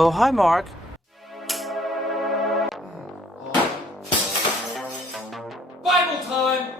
Oh, hi, Mark. Bible time!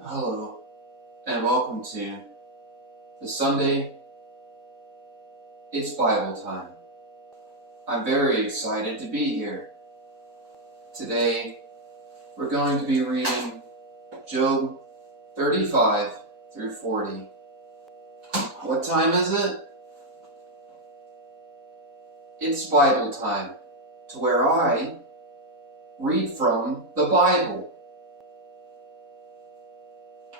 Hello, and welcome to the Sunday It's Bible Time. I'm very excited to be here. Today, we're going to be reading Job 35 through 40. What time is it? It's Bible time, to where I read from the Bible,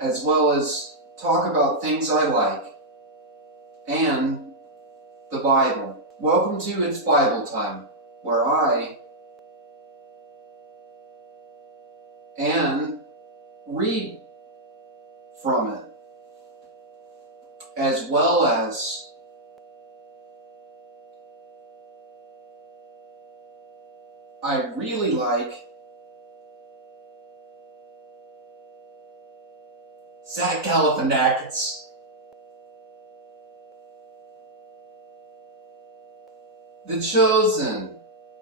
as well as talk about things I like and the Bible. Welcome to It's Bible Time, where I read from it, as well as I really like Zach Galifianakis. The Chosen,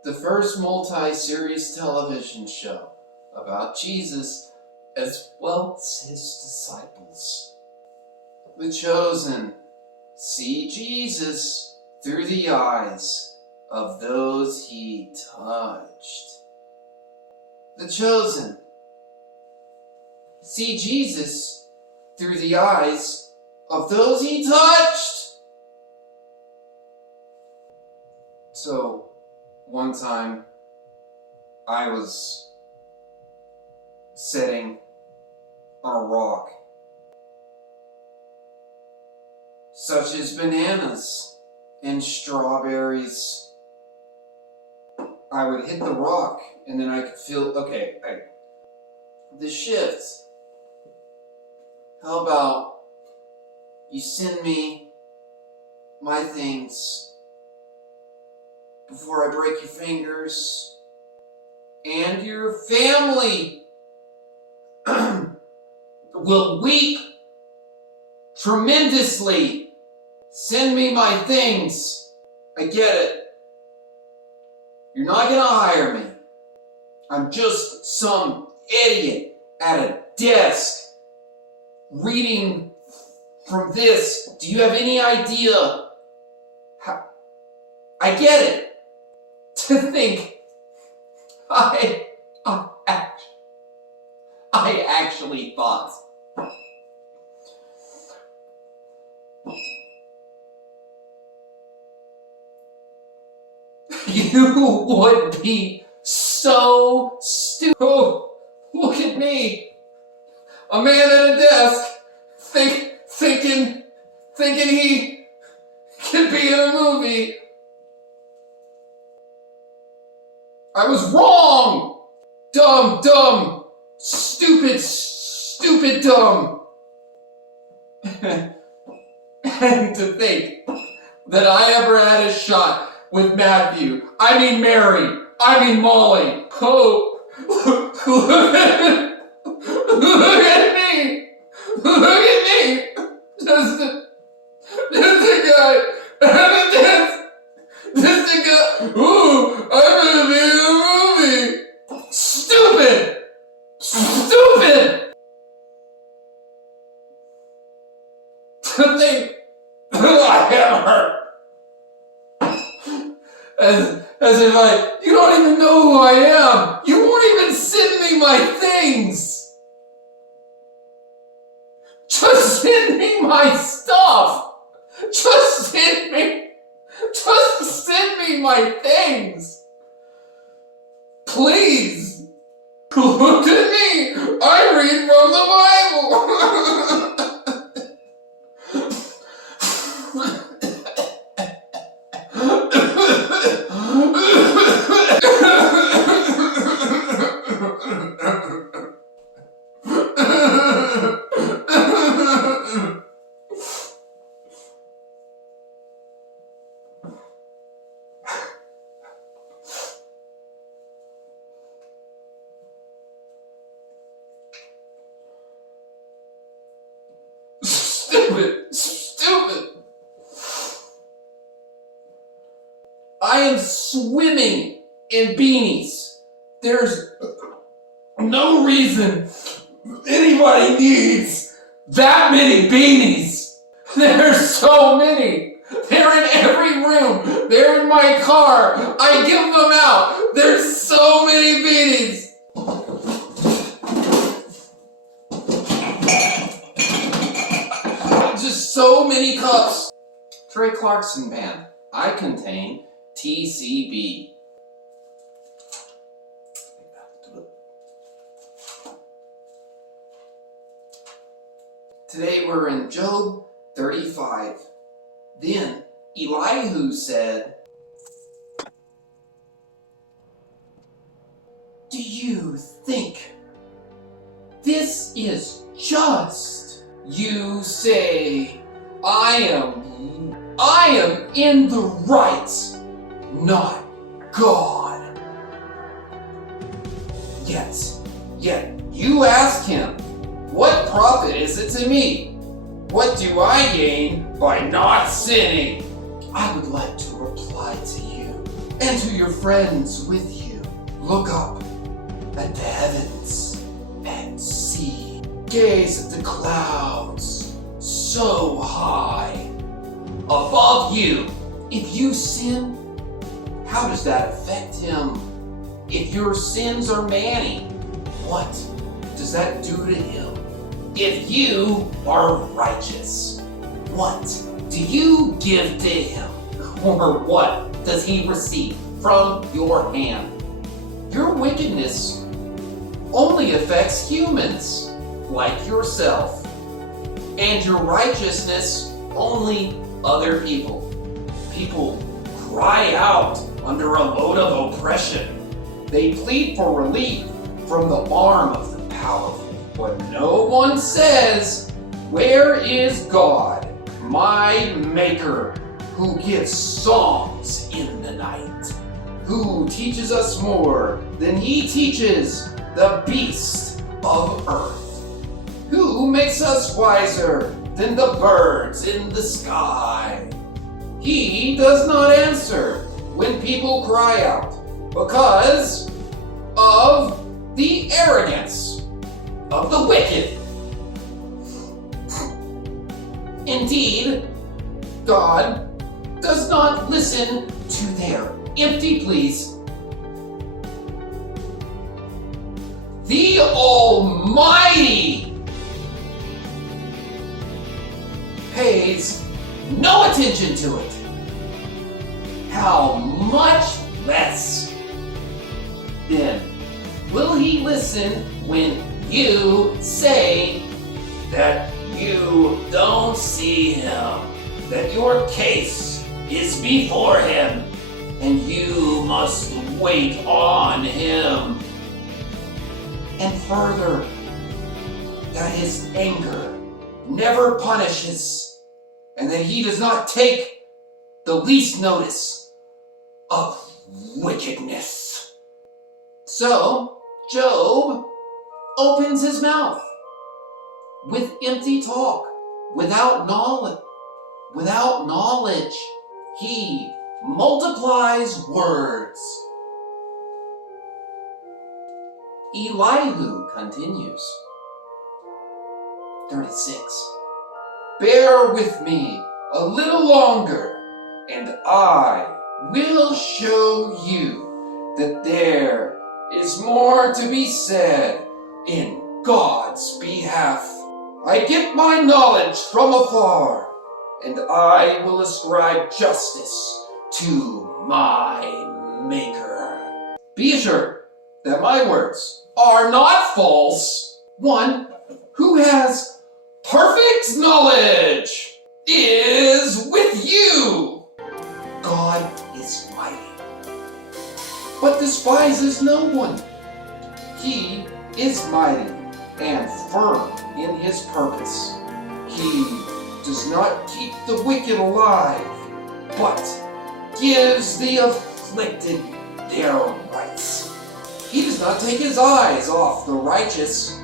the first multi-series television show about Jesus as well as his disciples. The Chosen, see Jesus through the eyes of those he touched. The Chosen, see Jesus through the eyes of those he touched. So, one time, I was sitting on a rock, such as bananas and strawberries. I would hit the rock, and then I could feel, the shift. How about you send me my things before I break your fingers, and your family will weep tremendously. Send me my things. I get it. You're not gonna hire me. I'm just some idiot at a desk reading from this. Do you have any idea how? I get it. To think I actually thought you would be so stupid. Oh, look at me, a man at a desk, thinking he could be in a movie. I was wrong! Dumb, stupid, dumb. And to think that I ever had a shot with Matthew, I mean Mary, I mean Molly. Oh, look at me! Just a guy at a desk. Just a guy. Ooh, I'm gonna be in a movie. Stupid. To think I am hurt. As if you don't even know who I am. You won't even send me my things. Just send me my stuff. Just send me my things. beanies! Look at me! I read from the Bible! Stupid. I am swimming in beanies. There's no reason anybody needs that many beanies. There's so many. They're in every room. They're in my car. I give them out. There's so many beanies. Just so many cups. Trey Clarkson Band. I contain TCB. Today we're in Job 35. Then Elihu said, "Do you think this is just? You say, I am in the right, not God. Yet you ask him, what profit is it to me? What do I gain by not sinning?" I would like to reply to you and to your friends with you. Look up at the heavens and see. Gaze at the clouds so high above you. If you sin, how does that affect him? If your sins are many, what does that do to him? If you are righteous, what do you give to him? Or what does he receive from your hand? Your wickedness only affects humans like yourself, and your righteousness only other people. People cry out under a load of oppression. They plead for relief from the arm of the powerful. But no one says, "Where is God, my Maker, who gives songs in the night? Who teaches us more than he teaches the beasts of earth? Who makes us wiser than the birds in the sky?" He does not answer when people cry out because of the arrogance of the wicked. Indeed, God does not listen to their empty pleas. The Almighty pays no attention to it. How much less then will he listen when you say that you don't see him, that your case is before him, and you must wait on him? And further, that his anger never punishes, and that he does not take the least notice of wickedness. So, Job opens his mouth with empty talk, without knowledge. He multiplies words. Elihu continues. 36. Bear with me a little longer, and I will show you that there is more to be said in God's behalf. I get my knowledge from afar, and I will ascribe justice to my Maker. Be assured that my words are not false. One who has perfect knowledge is with you. God is mighty, but despises no one. He is mighty and firm in his purpose. He does not keep the wicked alive, but gives the afflicted their rights. He does not take his eyes off the righteous.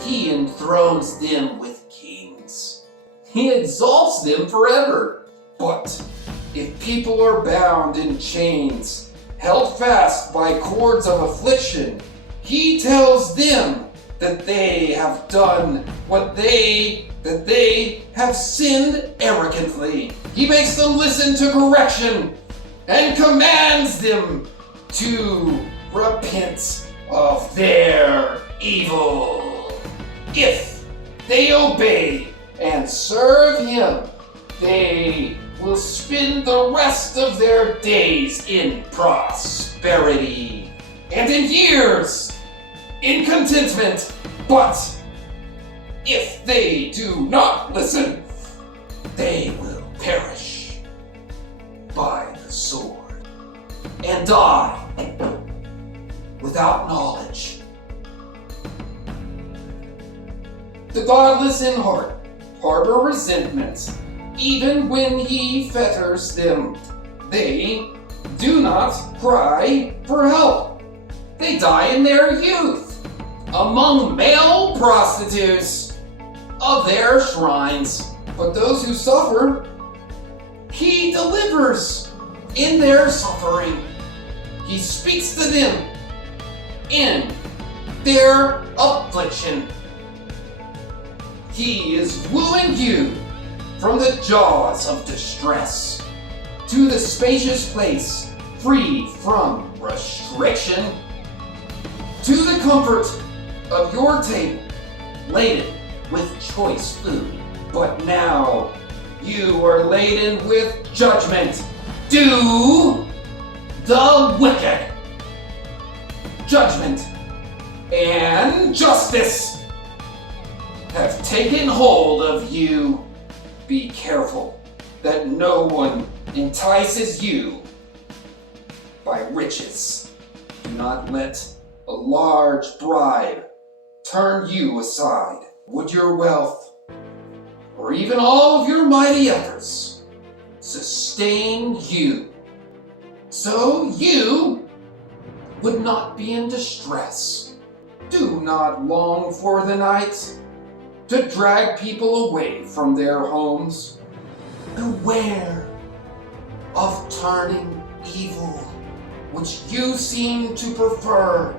He enthrones them with kings. He exalts them forever. But if people are bound in chains, held fast by cords of affliction, he tells them that they have done that they have sinned arrogantly. He makes them listen to correction and commands them to repent of their evil. If they obey and serve him, they will spend the rest of their days in prosperity and in years in contentment. But if they do not listen, they will perish by the sword and die without knowledge. The godless in heart harbor resentment, even when he fetters them. They do not cry for help. They die in their youth among male prostitutes of their shrines. But those who suffer, he delivers in their suffering. He speaks to them in their affliction. He is wooing you from the jaws of distress to the spacious place free from restriction, to the comfort of your table laden with choice food. But now you are laden with judgment. Do the wicked. Judgment and justice have taken hold of you. Be careful that no one entices you by riches. Do not let a large bribe turn you aside. Would your wealth, or even all of your mighty efforts, sustain you, so you would not be in distress? Do not long for the night to drag people away from their homes. Beware of turning evil, which you seem to prefer,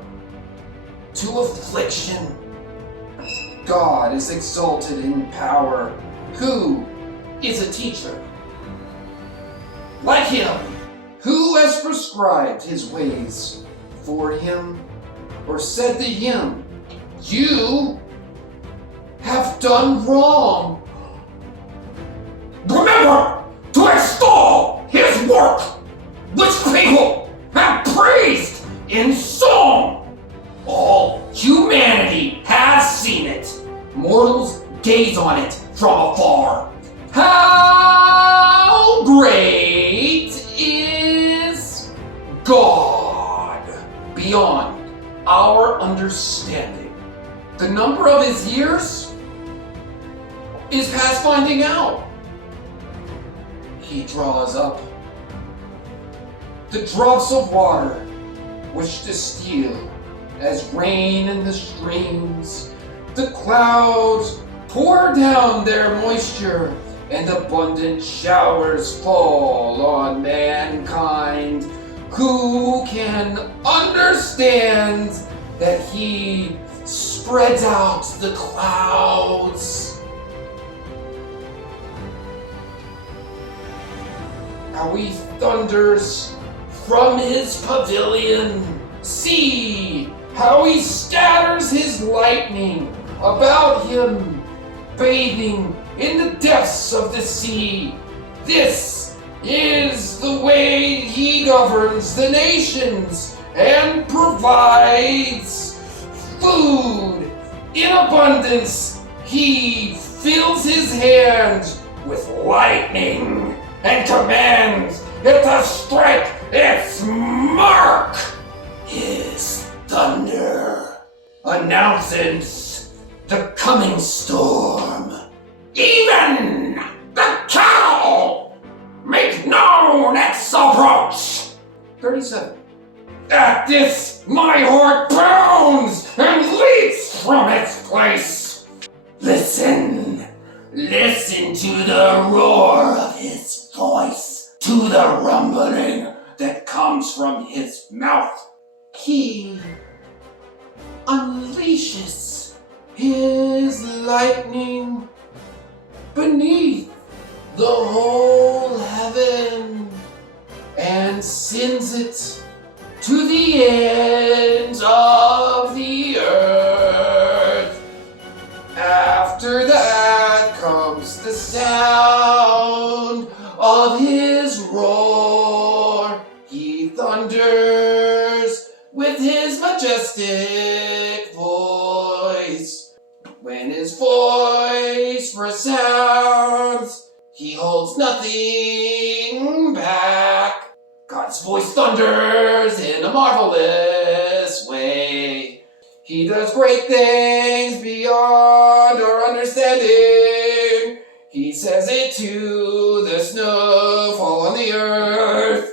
to affliction. God is exalted in power, who is a teacher. Like him, who has prescribed his ways for him, or said to him, you have done wrong. Remember to extol his work, which people have praised in song. All humanity has seen it. Mortals gaze on it from afar. How great is God beyond our understanding. The number of his years is past finding out. He draws up the drops of water which distill as rain in the streams. The clouds pour down their moisture, and abundant showers fall on mankind. Who can understand that he spreads out the clouds? How he thunders from his pavilion. See how he scatters his lightning about him, bathing in the depths of the sea. This is the way he governs the nations. and provides food in abundance. He fills his hand with lightning and commands it to strike its mark. His thunder announces the coming storm. Even the cow make known its approach. 37. At this, my heart bounds and leaps from its place. Listen to the roar of his voice, to the rumbling that comes from his mouth. He unleashes his lightning beneath the whole heaven and sends it to the ends of the earth. After that comes the sound of his roar. He thunders with his majestic voice. When his voice resounds, he holds nothing back. God's voice thunders in a marvelous way. He does great things beyond our understanding. He says it to the snow fall on the earth,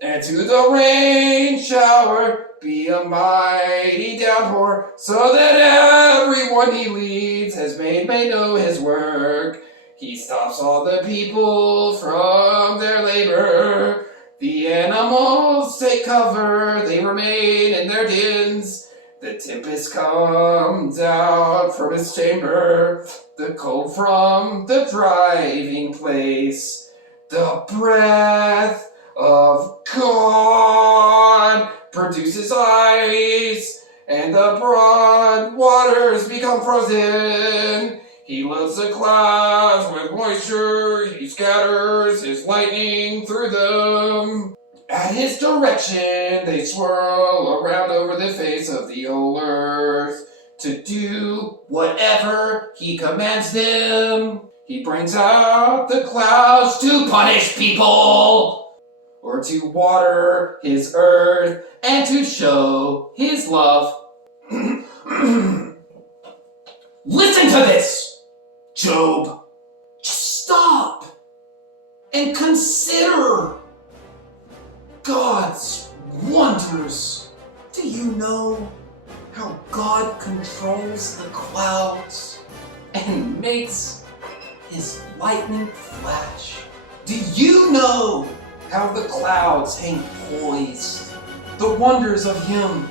and to the rain shower be a mighty downpour, so that everyone he leads has made may know his work. He stops all the people from their labor. The animals take cover, they remain in their dens. The tempest comes out from its chamber, the cold from the driving place. The breath of God produces ice, and the broad waters become frozen. He loads the clouds with moisture, he scatters his lightning through them. At his direction, they swirl around over the face of the whole earth to do whatever he commands them. He brings out the clouds to punish people, or to water his earth and to show his love. Listen to this, Job. Just stop and consider God's wonders. Do you know how God controls the clouds and makes his lightning flash? Do you know how the clouds hang poised? The wonders of him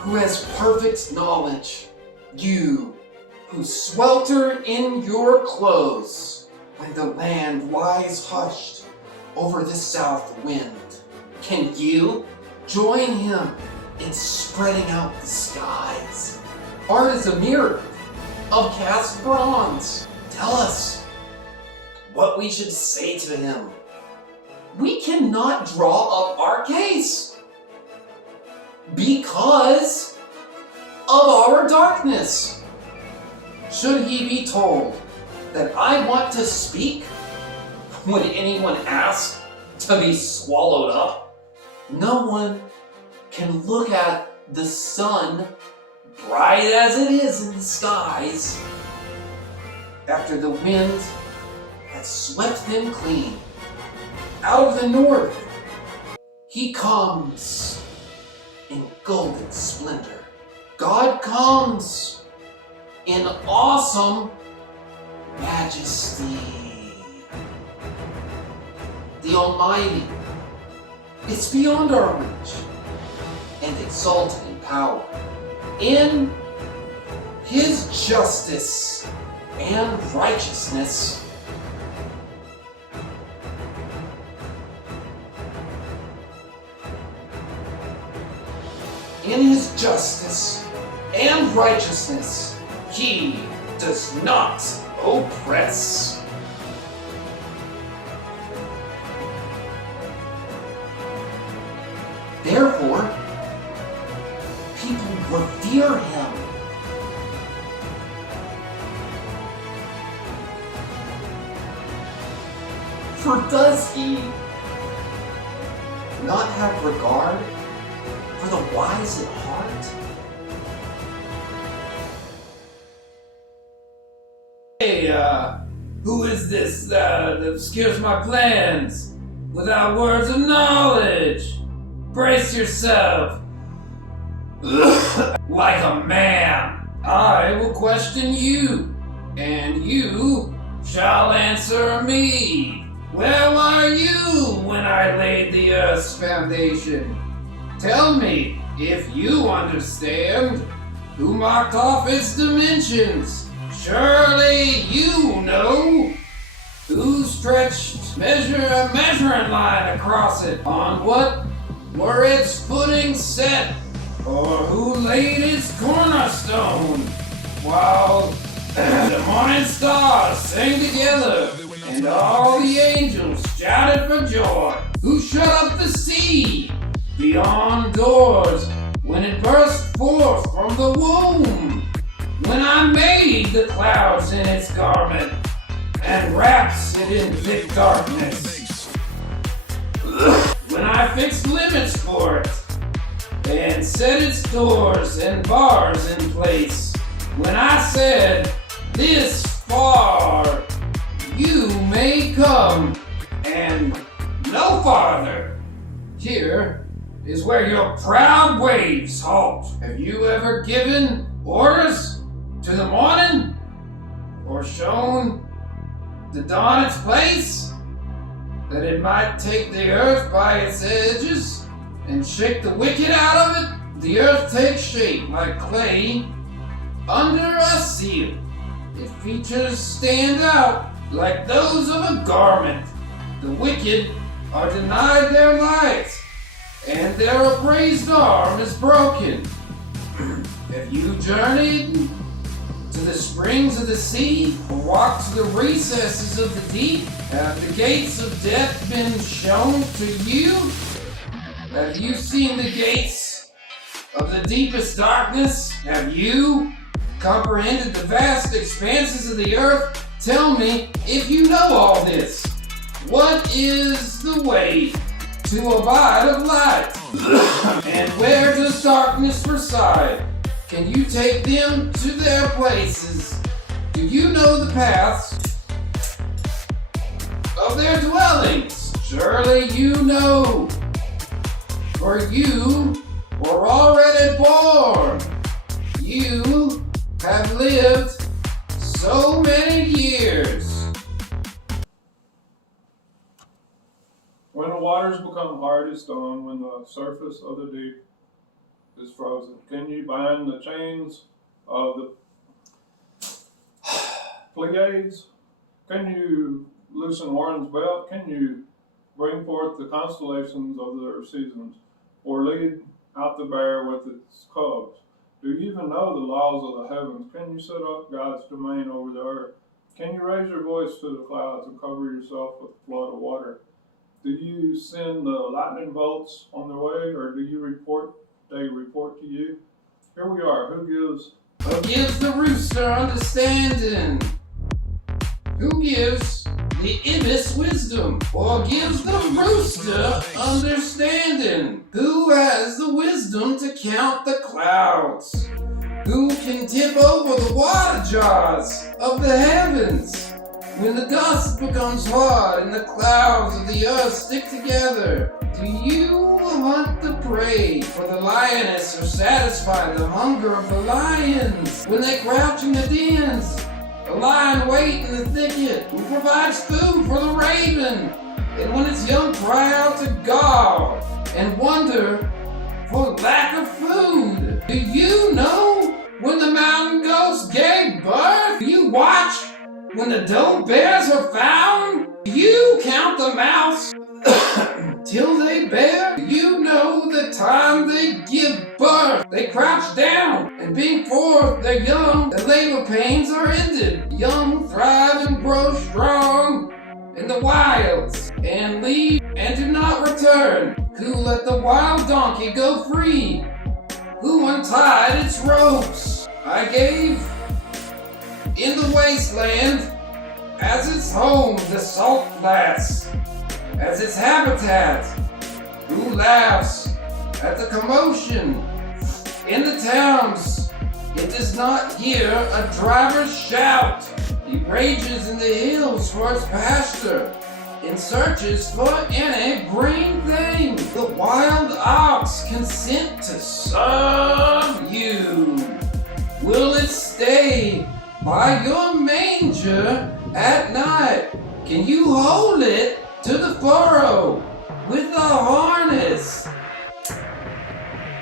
who has perfect knowledge. You who swelter in your clothes when the land lies hushed over the south wind. Can you join him in spreading out the skies? Art is a mirror of cast bronze. Tell us what we should say to him. We cannot draw up our case because of our darkness. Should he be told that I want to speak, would anyone ask to be swallowed up? No one can look at the sun, bright as it is in the skies, after the wind has swept them clean. Out of the north, he comes in golden splendor. God comes in awesome majesty. The Almighty is beyond our reach and exalted in power. In his justice and righteousness, he does not oppress. Therefore, people revere him. For does he not have regard for the wise at heart? Hey, who is this that obscures my plans without words of knowledge? Brace yourself. Like a man, I will question you, and you shall answer me. Where were you when I laid the earth's foundation? Tell me, if you understand, who marked off its dimensions? Surely you know. Who stretched a measuring line across it? On what were its footings set? Or who laid its cornerstone? While the morning stars sang together, and all the angels shouted for joy. Who shut up the sea beyond doors when it burst forth from the womb? When I made the clouds in its garment and wraps it in thick darkness. When I fixed limits for it and set its doors and bars in place. When I said, this far you may come, and no farther. Here is where your proud waves halt. Have you ever given orders to the morning, or shown the dawn its place, that it might take the earth by its edges and shake the wicked out of it? The earth takes shape like clay under a seal. Its features stand out like those of a garment. The wicked are denied their light, and their upraised arm is broken. Have you journeyed to the springs of the sea, or walked to the recesses of the deep? Have the gates of death been shown to you? Have you seen the gates of the deepest darkness? Have you comprehended the vast expanses of the earth? Tell me, if you know all this, what is the way to abide of light? And where does darkness reside? Can you take them to their places? Do you know the paths of their dwellings? Surely you know, for you were already born. You have lived so many years. When the waters become hard as stone, when the surface of the deep is frozen, can you bind the chains of the Pleiades? Can you loosen Orion's belt? Can you bring forth the constellations of their seasons, or lead out the bear with its cubs? Do you even know the laws of the heavens? Can you set up God's domain over the earth? Can you raise your voice to the clouds and cover yourself with a flood of water? Do you send the lightning bolts on their way, or do you they report to you? Here we are. Who gives the rooster understanding? Who gives the ibis wisdom? Or gives the rooster understanding? Who has the wisdom to count the clouds? Who can tip over the water jars of the heavens? When the dust becomes hard and the clouds of the earth stick together, do you hunt the prey for the lioness, or satisfy the hunger of the lions when they crouch in the dens? The lion wait in the thicket, who provides food for the raven, and when its young cry out to God and wonder for lack of food. Do you know when the mountain goats gave birth? Do you watch when the doe bears are found? Do you count the mouths till they bear? Do you know the time they give birth? They crouch down and bring forth their young. The labor pains are ended. The young thrive and grow strong in the wilds, and leave and do not return. Who let the wild donkey go free? who untied its ropes. I gave in the wasteland as its home the salt flats, as its habitat. Who laughs at the commotion in the towns? It does not hear a driver's shout. He rages in the hills for its pasture, and searches for any green thing. The wild ox consent to serve you. Will it stay by your manger at night? Can you hold it to the furrow with a harness?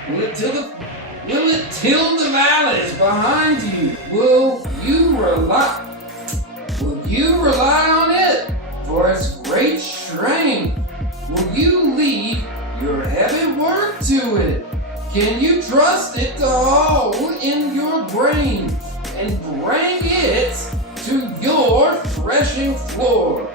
Will it till the valleys behind you? Will you rely on it for its great strength? Will you leave your heavy work to it? Can you trust it to haul in your grain and bring it to your threshing floor?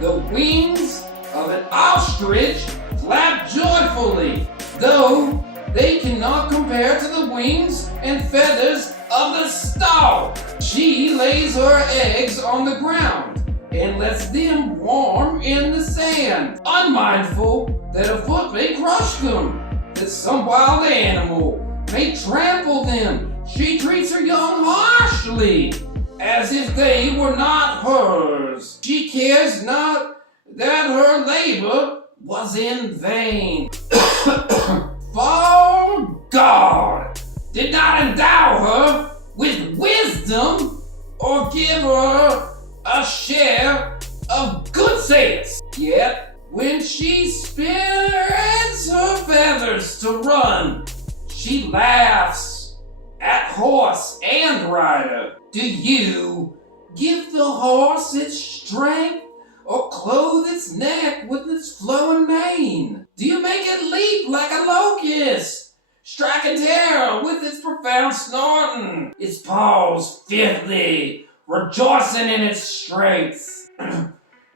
The wings of an ostrich flap joyfully, though they cannot compare to the wings and feathers of the stork. She lays her eggs on the ground and lets them warm in the sand, unmindful that a foot may crush them, that some wild animal may trample them. She treats her young harshly, as if they were not hers. She cares not that her labor was in vain. For God did not endow her with wisdom or give her a share of good sense. Yet, when she spreads her feathers to run, she laughs at horse and rider. Do you give the horse its strength or clothe its neck with its flowing mane? Do you make it leap like a locust, striking terror with its profound snorting, its paws fifthly, rejoicing in its strength,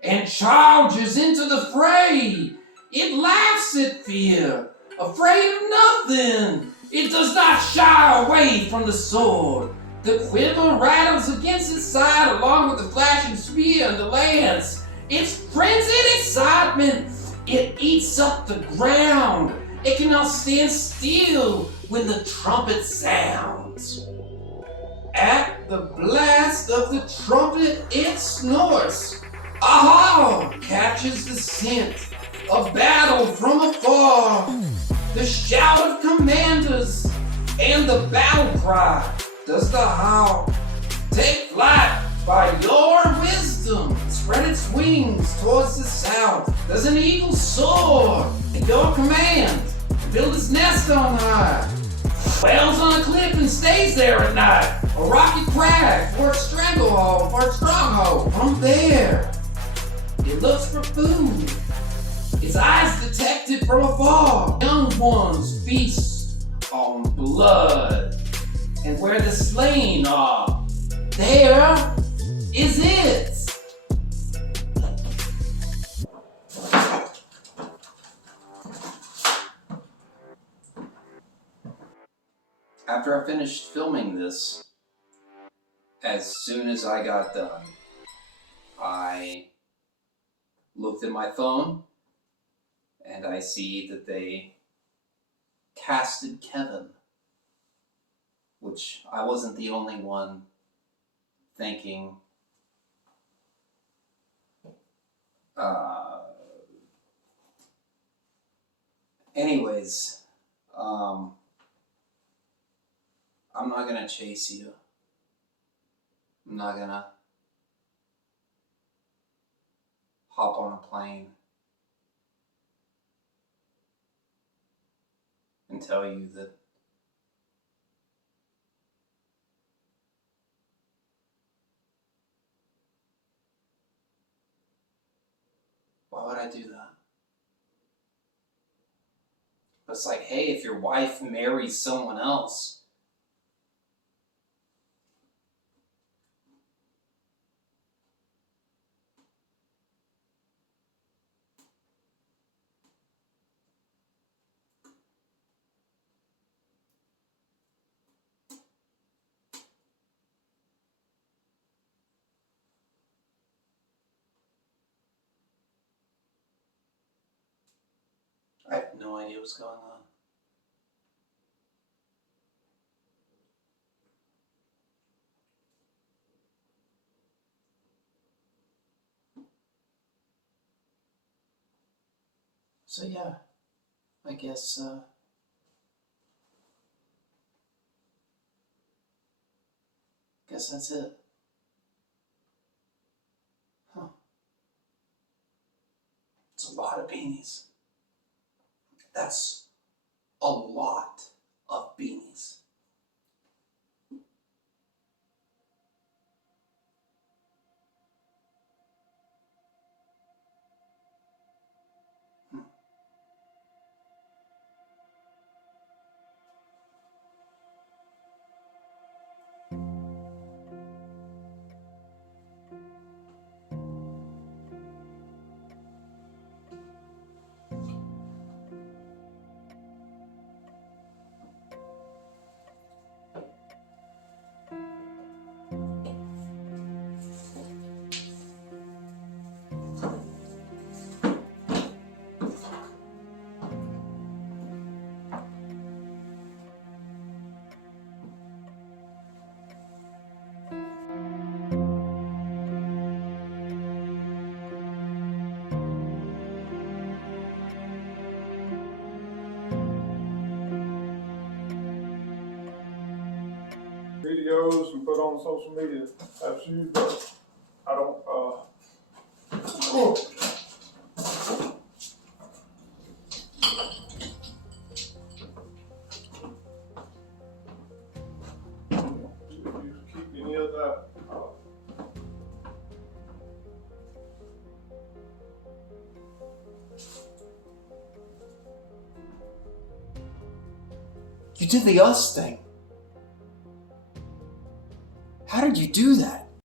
and charges into the fray? It laughs at fear, afraid of nothing. It does not shy away from the sword. The quiver rattles against its side along with the flashing spear and the lance. Its frenzied excitement, it eats up the ground. It cannot stand still when the trumpet sounds. At the blast of the trumpet, it snorts. A howl catches the scent of battle from afar. The shout of commanders and the battle cry. Does the howl take flight by your wisdom? Spread its wings towards the south. Does an eagle soar at your command? Build its nest on high. Wails on a cliff and stays there at night. A rocky crag for its stranglehold, for its stronghold. From there, it looks for food. Its eyes detect it from afar. Young ones feast on blood. And where the slain are, there is it. After I finished filming this, as soon as I got done, I looked at my phone and I see that they casted Kevin, which I wasn't the only one thinking. Anyways, I'm not gonna chase you. I'm not gonna hop on a plane and tell you that why would I do that? It's like, hey, if your wife marries someone else, I have no idea what's going on. So yeah, I guess that's it. Huh. It's a lot of beanies. That's a lot of beanies. Videos and put on social media. That's you, but I don't, oh. You keep any of that. You did the us thing. How did you do that?